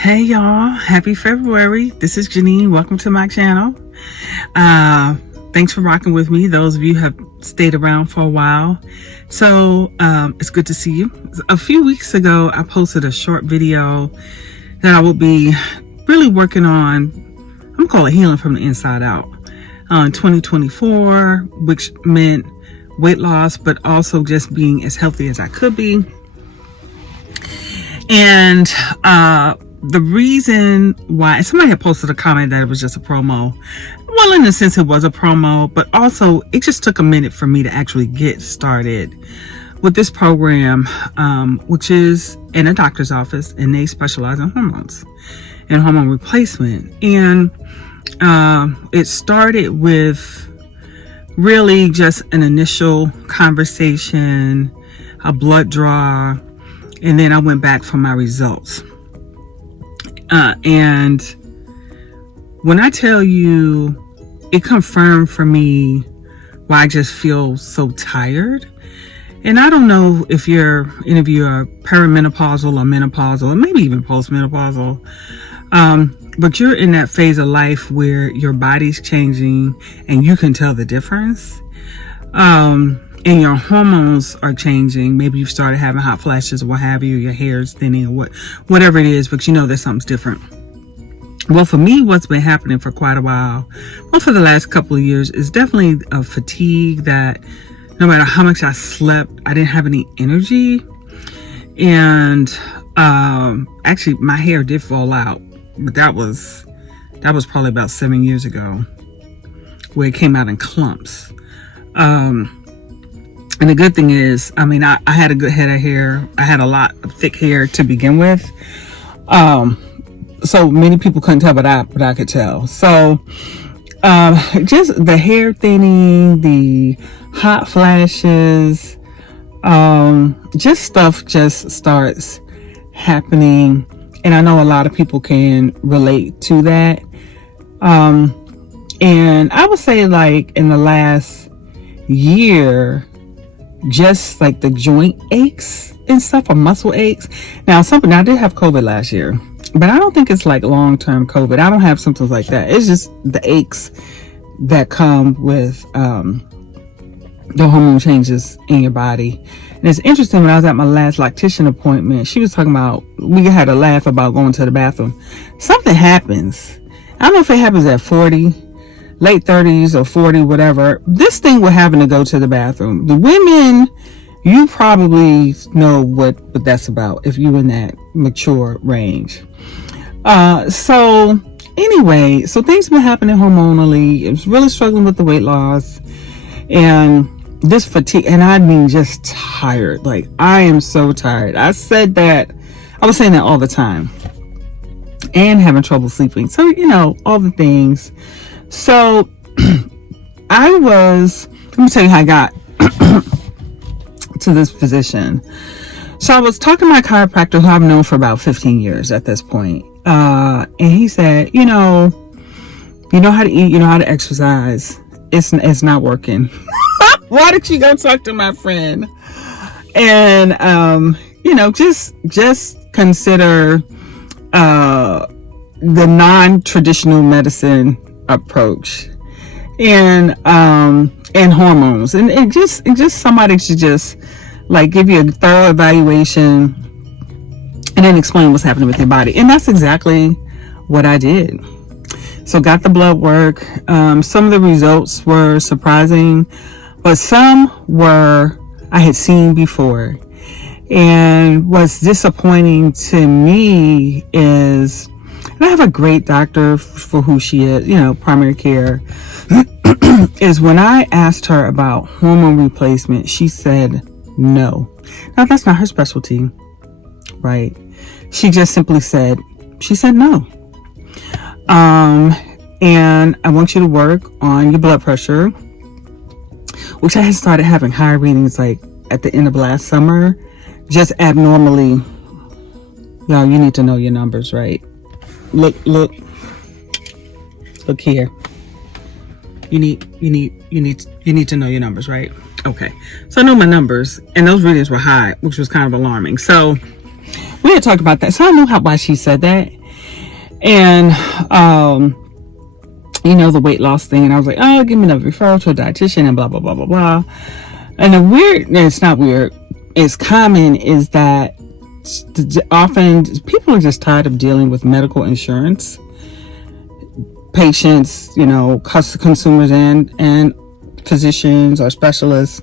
Hey y'all, happy February. This is Jeanine. Welcome to my channel. Thanks for rocking with me. Those of you who have stayed around for a while. So it's good to see you. A few weeks ago, I posted a short video that I will be really working on. I'm gonna call it healing from the inside out. 2024, which meant weight loss, but also just being as healthy as I could be. And the reason why, somebody had posted a comment that it was just a promo. Well, in a sense it was a promo, but also it just took a minute for me to actually get started with this program, which is in a doctor's office, and they specialize in hormones and hormone replacement. And it started with really just an initial conversation, a blood draw, and then I went back for my results. And when I tell you, it confirmed for me why I just feel so tired. And I don't know if any of you are perimenopausal or menopausal, or maybe even postmenopausal, but you're in that phase of life where your body's changing and you can tell the difference. And your hormones are changing. Maybe you've started having hot flashes or what have you, your hair is thinning or whatever it is, but you know that something's different. Well, for me, what's been happening for quite a while, well, for the last couple of years, is definitely a fatigue that no matter how much I slept, I didn't have any energy. And actually, my hair did fall out, but that was probably about 7 years ago, where it came out in clumps. And the good thing is, I mean, I had a good head of hair. I had a lot of thick hair to begin with. So many people couldn't tell, but I could tell. So, just the hair thinning, the hot flashes, just stuff just starts happening. And I know a lot of people can relate to that. And I would say, like, in the last year, just like the joint aches and stuff, or muscle aches. Now I did have COVID last year, but I don't think it's like long-term COVID. I don't have symptoms like that. It's just the aches that come with the hormone changes in your body. And it's interesting, when I was at my last lactician appointment, she was talking about, we had a laugh about going to the bathroom. Something happens. I don't know if it happens at 40, late 30s or 40, whatever. This thing with having to go to the bathroom. The women, you probably know what that's about if you're in that mature range. So anyway, so things been happening hormonally. It was really struggling with the weight loss and this fatigue. And I mean, just tired. Like, I am so tired. I was saying that all the time, and having trouble sleeping. So, you know, all the things. So let me tell you how I got to this physician. So I was talking to my chiropractor, who I've known for about 15 years at this point. And he said, you know how to eat, you know how to exercise. It's not working. Why did you go talk to my friend? And, just consider, the non-traditional medicine approach and hormones, and just somebody should just like give you a thorough evaluation and then explain what's happening with your body. And that's exactly what I did. So got the blood work. Some of the results were surprising, but some I had seen before. And what's disappointing to me is, and I have a great doctor for who she is, primary care, is when I asked her about hormone replacement, she said no. Now, that's not her specialty, right? She just simply said no. And I want you to work on your blood pressure, which I had started having high readings like at the end of last summer, just abnormally. Y'all, you need to know your numbers, right? Look here. You need to know your numbers, right? Okay. So I know my numbers, and those readings were high, which was kind of alarming. So we had talked about that. So I knew why she said that. And, the weight loss thing. And I was like, oh, give me another referral to a dietitian and blah, blah, blah, blah, blah. And it's not weird, it's common, is that often people are just tired of dealing with medical insurance patients, consumers and physicians or specialists.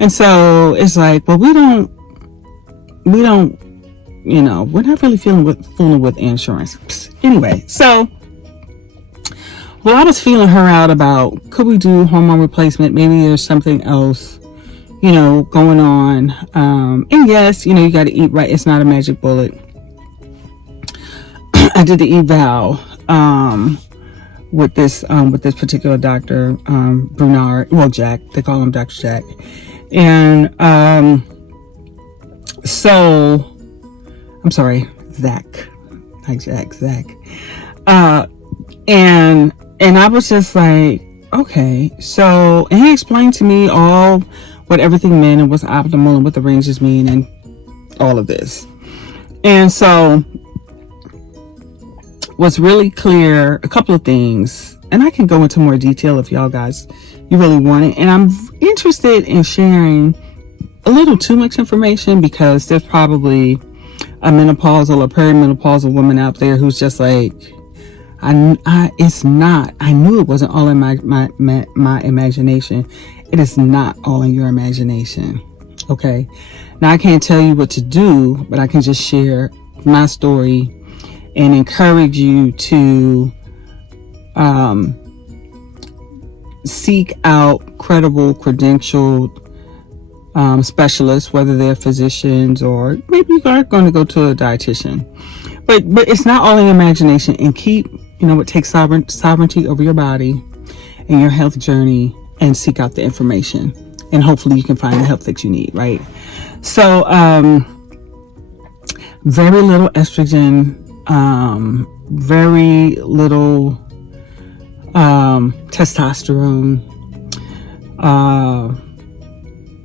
And so it's like, well, we're not really fooling with insurance. Anyway, so, well, I was feeling her out about, could we do hormone replacement? Maybe there's something else, going on. And yes, you got to eat right. It's not a magic bullet. I did the eval, with this particular doctor, Bernard, well, Jack, they call him Dr. Jack. And, so, I'm sorry, Zach, like Jack, Zach. And I was just like, okay, so, and he explained to me what everything meant and what's optimal and what the ranges mean and all of this. And so, what's really clear, a couple of things, and I can go into more detail if you really want it. And I'm interested in sharing a little too much information because there's probably a menopausal or perimenopausal woman out there who's just like, it's not. I knew it wasn't all in my imagination. It is not all in your imagination. Okay. Now I can't tell you what to do, but I can just share my story and encourage you to seek out credible, credentialed specialists, whether they're physicians or maybe you are going to go to a dietitian. But it's not all in your imagination, and keep, take sovereignty over your body and your health journey and seek out the information. And hopefully you can find the help that you need, right? So, very little estrogen, very little testosterone,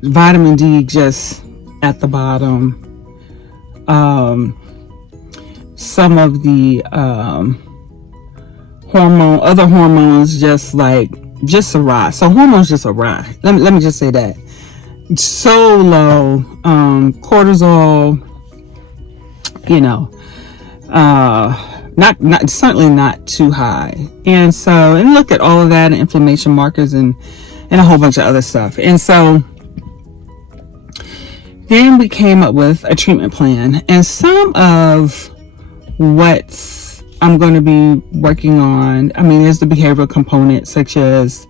vitamin D just at the bottom, some of the other hormones just awry. So hormones just awry. Let me just say that. So low, cortisol, not certainly not too high. And so, and look at all of that, and inflammation markers and a whole bunch of other stuff. And so then we came up with a treatment plan, and some of what I'm going to be working on, there's the behavioral component, such as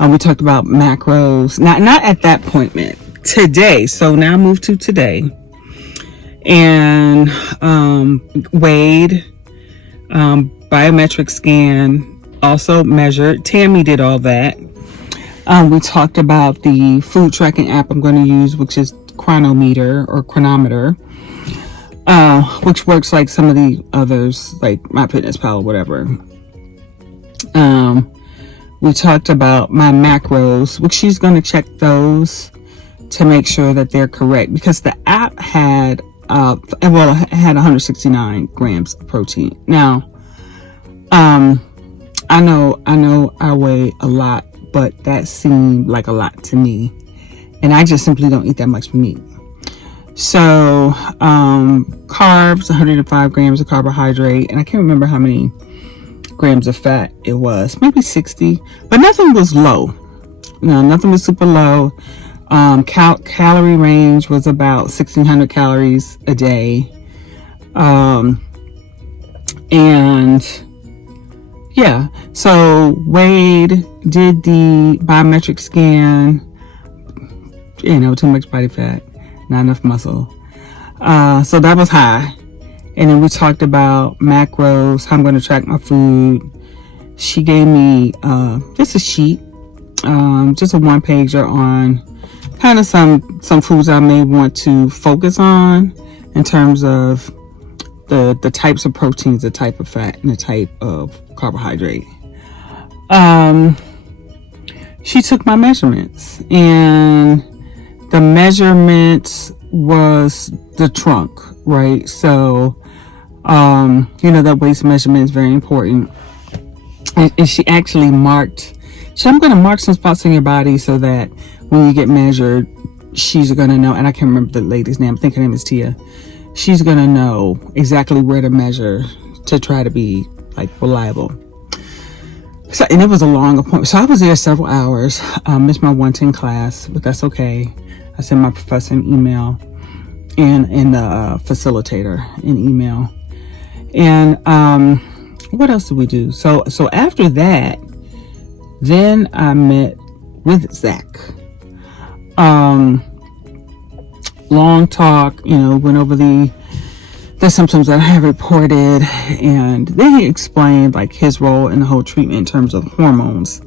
we talked about macros, not at that appointment, today. So now move to today. And weighed, biometric scan, also measured. Tammy did all that. We talked about the food tracking app I'm going to use, which is Chronometer or Chronometer, which works like some of the others, like MyFitnessPal or whatever. We talked about my macros, which she's going to check those to make sure that they're correct, because the app had it had 169 grams of protein. Now, I know I weigh a lot, but that seemed like a lot to me, and I just simply don't eat that much meat. So, carbs, 105 grams of carbohydrate, and I can't remember how many grams of fat it was, maybe 60, but nothing was low. No, nothing was super low. Calorie range was about 1,600 calories a day. And yeah, so weighed, did the biometric scan, too much body fat, not enough muscle. So that was high. And then we talked about macros, how I'm going to track my food. She gave me just a sheet, just a one-pager on kind of some foods I may want to focus on in terms of the types of proteins, the type of fat, and the type of carbohydrate. She took my measurements, and the measurements was the trunk, right? So That waist measurement is very important. And she actually marked, I'm going to mark some spots on your body so that when you get measured, she's going to know. And I can't remember the lady's name. I think her name is Tia. She's going to know exactly where to measure to try to be like reliable. So, and it was a long appointment. So I was there several hours. Missed my 110 class, but that's okay. I sent my professor an email and the facilitator an email. And what else did we do? So after that, then I met with Zach. Long talk, went over the symptoms that I have reported, and then he explained like his role in the whole treatment in terms of hormones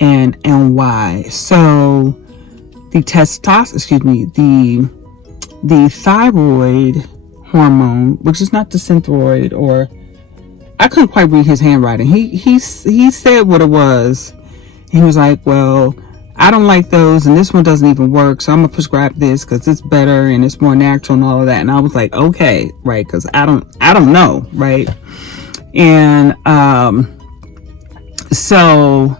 and why. So the the thyroid hormone, which is not the synthroid, or I couldn't quite read his handwriting. He said what it was. He was like, well, I don't like those, and this one doesn't even work, so I'm gonna prescribe this because it's better and it's more natural and all of that. And I was like, okay, right, because I don't know, right? And so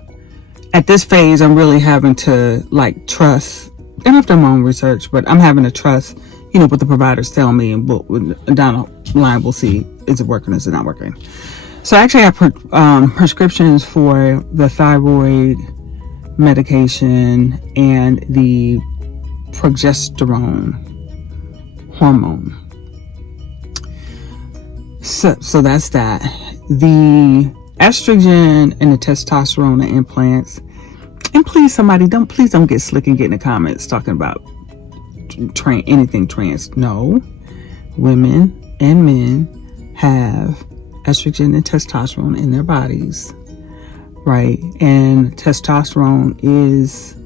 at this phase, I'm really having to like trust, and I've done my own research, but I'm having to trust, what the providers tell me, and down the line we'll see, is it working, is it not working? So I actually have prescriptions for the thyroid medication and the progesterone hormone. So that's that. The estrogen and the testosterone implants. And please don't get slick and get in the comments talking about anything trans. No, women and men have estrogen and testosterone in their bodies. Right. And testosterone is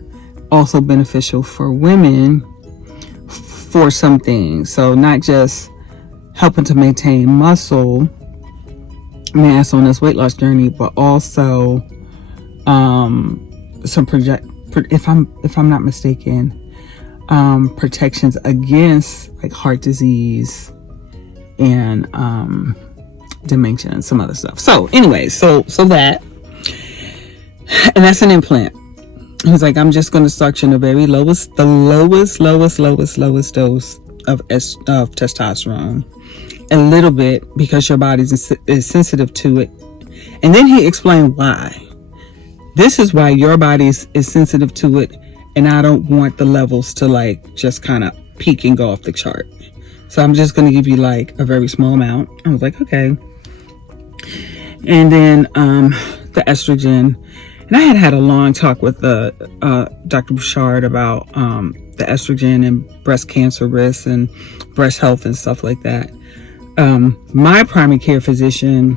also beneficial for women for some things. So not just helping to maintain muscle mass on this weight loss journey, but also some if I'm not mistaken, protections against like heart disease and dementia and some other stuff. So anyway, so that. And that's an implant. He's like, I'm just going to suction the lowest dose of testosterone, a little bit, because your body is sensitive to it. And then he explained why. This is why your body is sensitive to it, and I don't want the levels to like just kind of peak and go off the chart. So I'm just going to give you like a very small amount. I was like, okay. And then the estrogen. And I had a long talk with Dr. Bouchard about the estrogen and breast cancer risks and breast health and stuff like that. My primary care physician,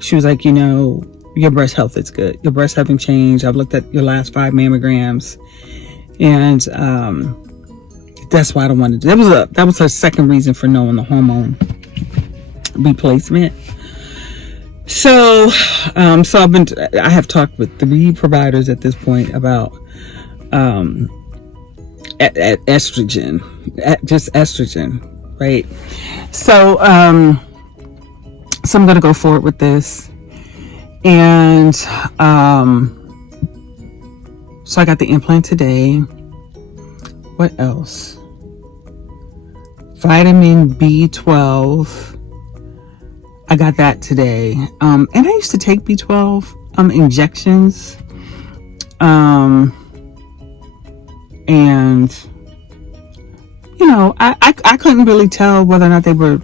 she was like, your breast health is good. Your breasts haven't changed. I've looked at your last 5 mammograms. And that's why I don't want to do it. That was her second reason for knowing the hormone replacement. So I have talked with 3 providers at this point about estrogen, just estrogen, right? So I'm going to go forward with this. And so I got the implant today. What else? Vitamin B12. I got that today. And I used to take B12 injections. And I couldn't really tell whether or not they were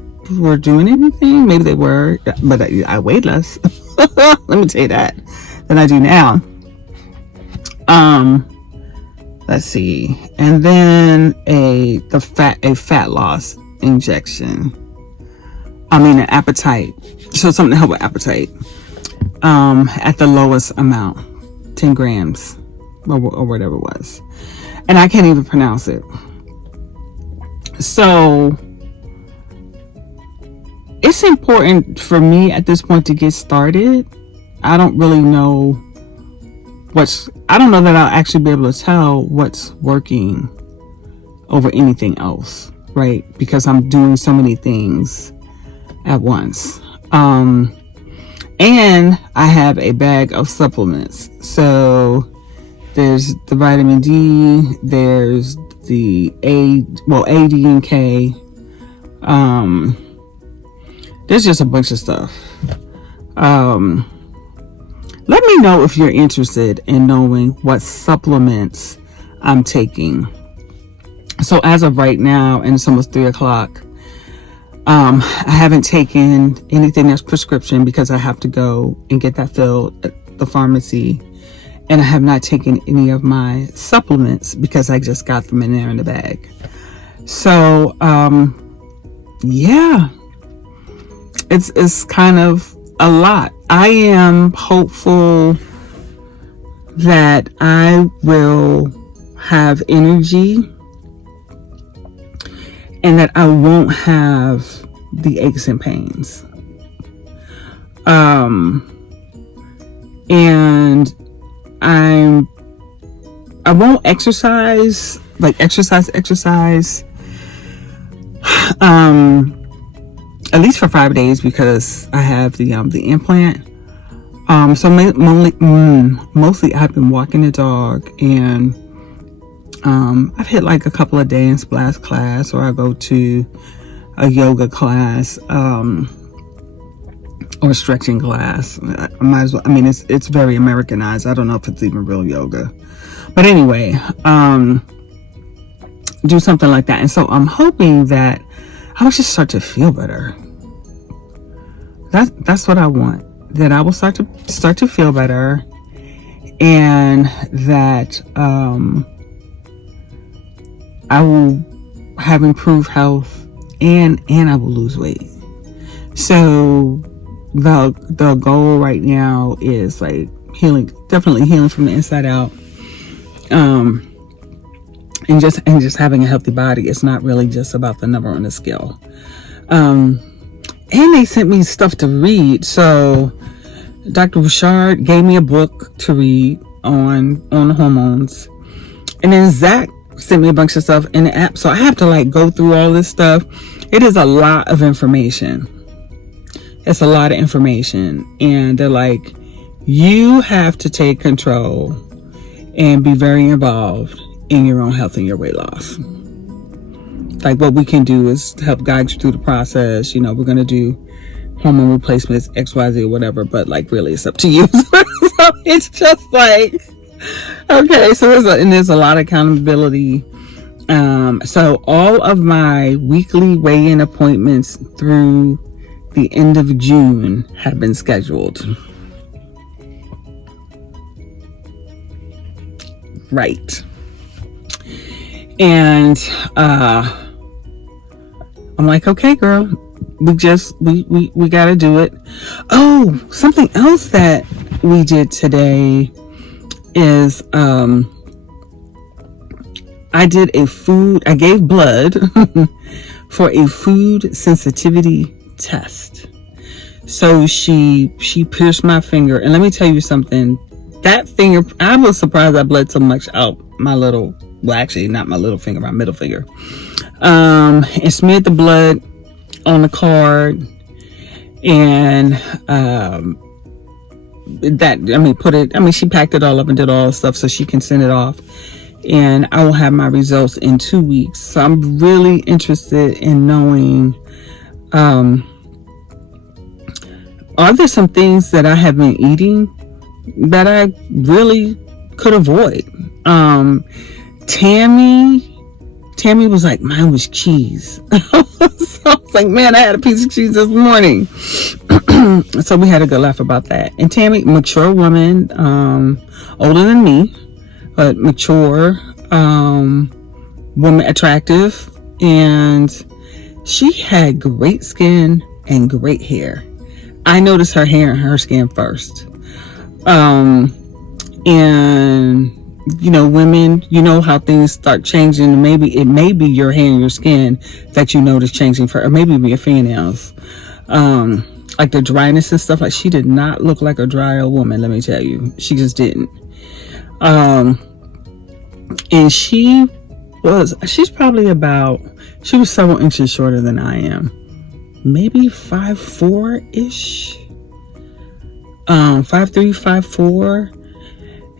doing anything. Maybe they were, but I weighed less. Let me tell you that than I do now. Let's see. And then a fat loss injection. An appetite. So something to help with appetite. At the lowest amount, 10 grams or whatever it was. And I can't even pronounce it. So it's important for me at this point to get started. I don't really know I don't know that I'll actually be able to tell what's working over anything else, right? Because I'm doing so many things at once. And I have a bag of supplements. So there's the vitamin D, there's the A, D, and K. There's just a bunch of stuff. Let me know if you're interested in knowing what supplements I'm taking. So as of right now, and it's almost 3:00, I haven't taken anything that's prescription because I have to go and get that filled at the pharmacy. And I have not taken any of my supplements because I just got them in there in the bag. So, yeah, it's kind of a lot. I am hopeful that I will have energy and that I won't have the aches and pains. And I won't exercise, like exercise, at least for 5 days because I have the implant. So mostly I've been walking the dog, and I've hit like a couple of dance blast class, or I go to a yoga class, or stretching class. I might as well. I mean, it's very Americanized. I don't know if it's even real yoga, but anyway, do something like that. And so I'm hoping that I will just start to feel better. That's what I want. That I will start to feel better, and that I will have improved health, and I will lose weight. So the goal right now is like definitely healing from the inside out, and just having a healthy body. It's not really just about the number on the scale. And they sent me stuff to read. So Dr. Bouchard gave me a book to read on the hormones, and then Zach sent me a bunch of stuff in the app. So I have to like go through all this stuff. It is a lot of information. It's a lot of information, and they're like, you have to take control and be very involved in your own health and your weight loss. Like, what we can do is help guide you through the process. You know, we're going to do hormone replacements, XYZ, or whatever, but like, really, it's up to you. So it's just like, okay, so there's a lot of accountability. So all of my weekly weigh-in appointments through the end of June have been scheduled. Right. And I'm like, okay, girl, we gotta do it. Oh, something else that we did today is I gave blood for a food sensitivity test. So she pierced my finger, and let me tell you something. That finger, I was surprised I bled so much out my little, well, actually not my little finger, my middle finger. And smeared the blood on the card, and she packed it all up and did all the stuff so she can send it off, and I will have my results in 2 weeks. So I'm really interested in knowing, are there some things that I have been eating that I really could avoid? Tammy was like, mine was cheese. So I was like, man, I had a piece of cheese this morning. So we had a good laugh about that. And Tammy, mature woman, older than me, but mature, woman, attractive, and she had great skin and great hair. I noticed her hair and her skin first. And you know, women, you know how things start changing. Maybe it may be your hair and your skin that you notice changing for, or maybe your fingernails, like the dryness and stuff. Like, she did not look like a dry old woman, let me tell you. She just didn't. And she's probably she was several inches shorter than I am. maybe 5'4" ish, 5'3", 5'4".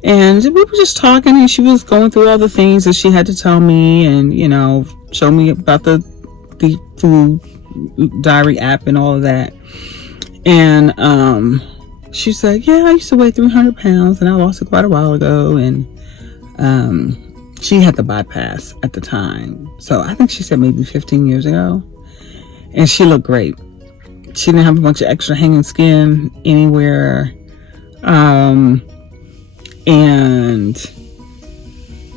And we were just talking, and she was going through all the things that she had to tell me, and show me about the food diary app and all of that. And she said, yeah, I used to weigh 300 pounds and I lost it quite a while ago. And she had the bypass at the time, so I think she said maybe 15 years ago. And she looked great. She didn't have a bunch of extra hanging skin anywhere. And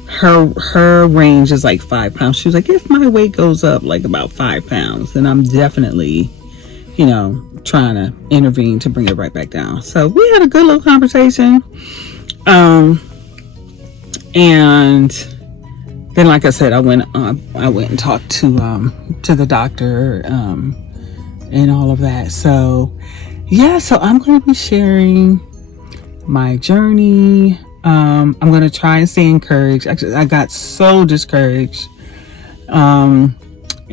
her range is like 5 pounds. She was like, if my weight goes up like about 5 pounds, then I'm definitely, trying to intervene to bring it right back down. So we had a good little conversation. And then, like I said, I went and talked to the doctor, and all of that. So yeah, so I'm going to be sharing my journey. I'm going to try and stay encouraged. Actually, I got so discouraged. And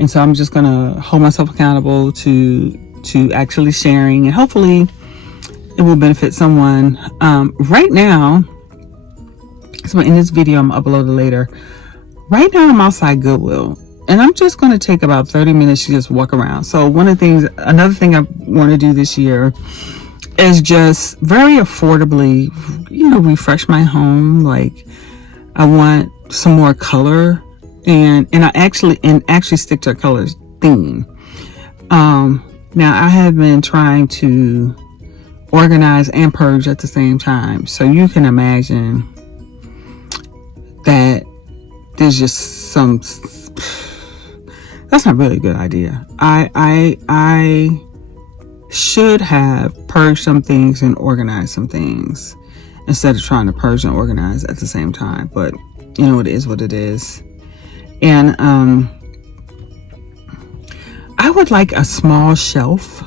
so I'm just going to hold myself accountable to actually sharing, and hopefully it will benefit someone. Right now, so in this video I'm uploaded later. Right now I'm outside Goodwill, and I'm just going to take about 30 minutes to just walk around. So another thing I want to do this year is just very affordably, refresh my home. Like, I want some more color, and actually stick to a color theme. Now I have been trying to organize and purge at the same time, so you can imagine that there's just that's not really a good idea. I should have purged some things and organized some things instead of trying to purge and organize at the same time. But it is what it is. And I would like a small shelf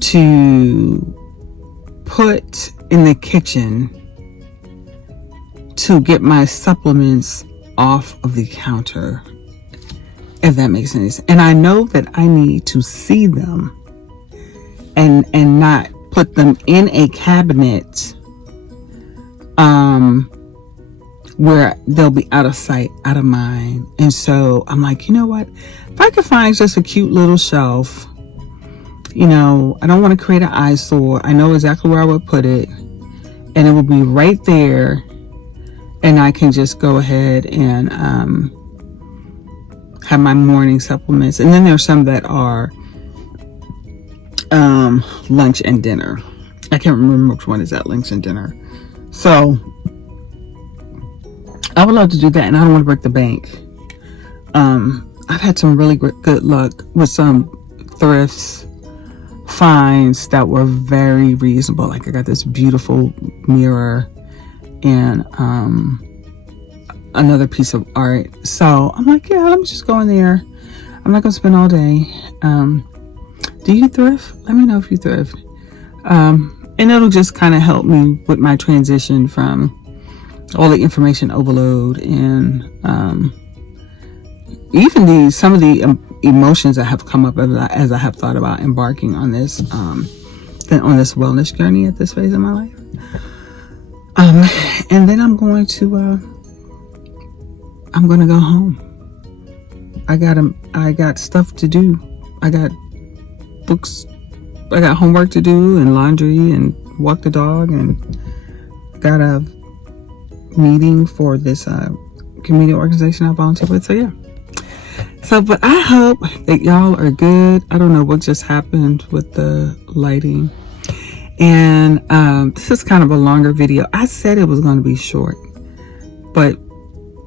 to put in the kitchen to get my supplements off of the counter, if that makes any sense. And I know that I need to see them and not put them in a cabinet where they'll be out of sight, out of mind. And so I'm like, you know what? If I could find just a cute little shelf, I don't want to create an eyesore. I know exactly where I would put it, and it will be right there. And I can just go ahead and have my morning supplements. And then there's some that are lunch and dinner. I can't remember which one is at lunch and dinner. So I would love to do that, and I don't want to break the bank. I've had some really good luck with some thrifts finds that were very reasonable. Like, I got this beautiful mirror and another piece of art. So I'm like, yeah, let me just go in there. I'm not gonna spend all day. Do you thrift? Let me know if you thrift. And it'll just kind of help me with my transition from all the information overload, and even some of the emotions that have come up as I have thought about embarking on this wellness journey at this phase of my life. And then I'm going to go home. I got stuff to do. I got books. I got homework to do, and laundry, and walk the dog, and got a meeting for this community organization I volunteer with. So yeah. So, but I hope that y'all are good. I don't know what just happened with the lighting. And this is kind of a longer video. I said it was going to be short, but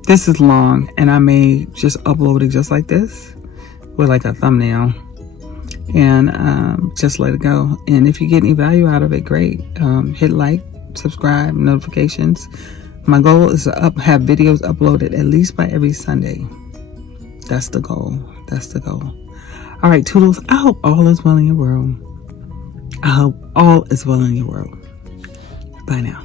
this is long, and I may just upload it just like this with like a thumbnail, and just let it go. And if you get any value out of it, great. Hit like, subscribe, notifications. My goal is to have videos uploaded at least by every Sunday. That's the goal. That's the goal. All right, Toodles. I hope all is well in your world. I hope all is well in your world. Bye now.